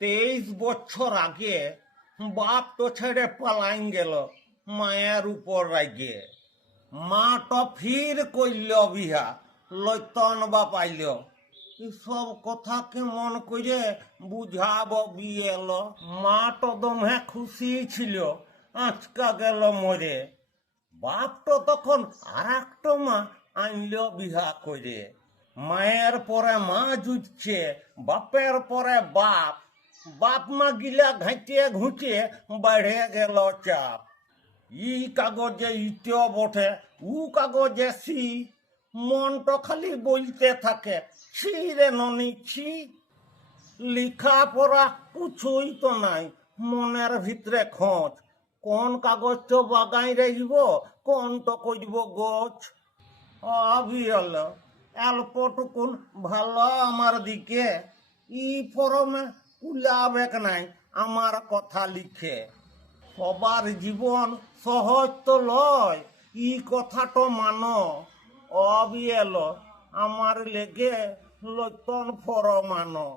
23 বছর আগে বাপ তো ছেড়ে পালাইন গেল মায়ের উপর রাগে। মা তো ফির কইল বিহা, লইতন বা পাইল। সব কথাকে মন করে বুঝাব বিয়েল। মা তো দমে খুশি ছিল, আজকা গেল মরে। বাপ তো তখন আর একটা মা আনল বিহা করে। মায়ের পরে মা জুটছে, বাপের পরে বাপ। বাপ মা গিলা ঘাঁটিয়ে ঘুঁটিয়ে বেড়ে গেল চাপ। ই কাগজে ইটেও বটে, উ কাগজে সি। মন তো খালি বলতে থাকে, ছি রে ননি ছি। লিখা পড়া কিছুই তো নাই, মনের ভিতরে খোঁজ। কোন কাগজ তো বাগাই রাখব, কোন তো করব গোছ। অবিয়ল অল্পটুকুন ভালো আমার দিকে। ই ফরমে কুলাবেক নাই আমার কথা লিখে। সবার জীবন সহজ তো লয়, ই কথাটো মানো। অবিয়েল আমার লেগে লতন ফর মানো।